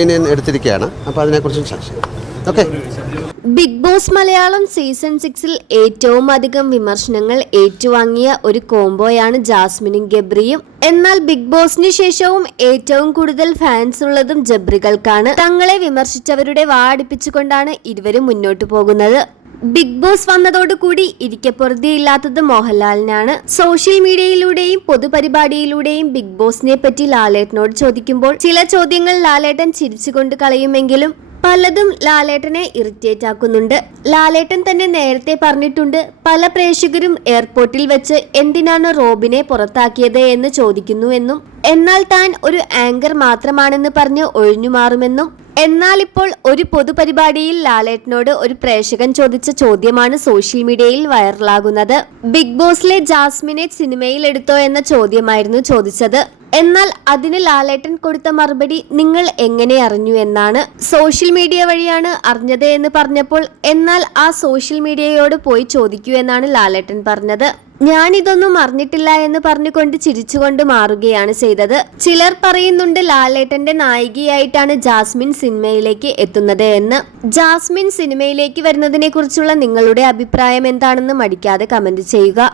എടുത്തിരിക്കുകയാണ്. അപ്പോൾ അതിനെക്കുറിച്ചും ചർച്ച ചെയ്യാം. Okay. Bigg Boss Malayalam season 6-ൽ ഏറ്റവും അധികം വിമർശനങ്ങൾ ഏറ്റുവാങ്ങിയ ഒരു കോംബോയാണ് ജാസ്മിനും ഗബ്രിയും. എന്നാൽ ബിഗ് ബോസിന് ശേഷവും ഏറ്റവും കൂടുതൽ ഫാൻസ് ഉള്ളതും ജബ്രികൾക്കാണ്. തങ്ങളെ വിമർശിച്ചവരുടെ വാടിപ്പിച്ചുകൊണ്ടാണ് ഇരുവരും മുന്നോട്ടു പോകുന്നത്. ബിഗ് ബോസ് വന്നതോടുകൂടി ഇരിക്കപ്പുറതിയില്ലാത്തത് മോഹൻലാലിനാണ്. സോഷ്യൽ മീഡിയയിലൂടെയും പൊതുപരിപാടിയിലൂടെയും ബിഗ് ബോസിനെ പറ്റി ലാലേട്ടനോട് ചോദിക്കുമ്പോൾ ചില ചോദ്യങ്ങൾ ലാലേട്ടൻ ചിരിച്ചുകൊണ്ട് കളയുമെങ്കിലും പലതും ലാലേട്ടനെ ഇറിറ്റേറ്റ് ആക്കുന്നുണ്ട്. ലാലേട്ടൻ തന്നെ നേരത്തെ പറഞ്ഞിട്ടുണ്ട്, പല പ്രേക്ഷകരും എയർപോർട്ടിൽ വെച്ച് എന്തിനാണ് റോബിനെ പുറത്താക്കിയത് എന്ന് ചോദിക്കുന്നു എന്നും, എന്നാൽ താൻ ഒരു ആങ്കർ മാത്രമാണെന്ന് പറഞ്ഞ് ഒഴിഞ്ഞുമാറുമെന്നും. എന്നാൽ ഇപ്പോൾ ഒരു പൊതുപരിപാടിയിൽ ലാലേട്ടനോട് ഒരു പ്രേക്ഷകൻ ചോദിച്ച ചോദ്യമാണ് സോഷ്യൽ മീഡിയയിൽ വൈറലാകുന്നത്. ബിഗ് ബോസിലെ ജാസ്മിനെ സിനിമയിൽ എടുത്തോ എന്ന ചോദ്യമായിരുന്നു ചോദിച്ചത്. എന്നാൽ അതിന് ലാലേട്ടൻ കൊടുത്ത മറുപടി നിങ്ങൾ എങ്ങനെ അറിഞ്ഞു എന്നാണ്. സോഷ്യൽ മീഡിയ വഴിയാണ് അറിഞ്ഞത് എന്ന് പറഞ്ഞപ്പോൾ, എന്നാൽ ആ സോഷ്യൽ മീഡിയയോട് പോയി ചോദിക്കൂ എന്നാണ് ലാലേട്ടൻ പറഞ്ഞത്. ഞാനിതൊന്നും അറിഞ്ഞിട്ടില്ല എന്ന് പറഞ്ഞുകൊണ്ട് ചിരിച്ചുകൊണ്ട് മാറുകയാണ് ചെയ്തത്. ചിലർ പറയുന്നുണ്ട് ലാലേട്ടന്റെ നായികയായിട്ടാണ് ജാസ്മിൻ സിനിമയിലേക്ക് എത്തുന്നത് എന്ന്. ജാസ്മിൻ സിനിമയിലേക്ക് വരുന്നതിനെ കുറിച്ചുള്ള നിങ്ങളുടെ അഭിപ്രായം എന്താണെന്ന് മടിക്കാതെ കമന്റ് ചെയ്യുക.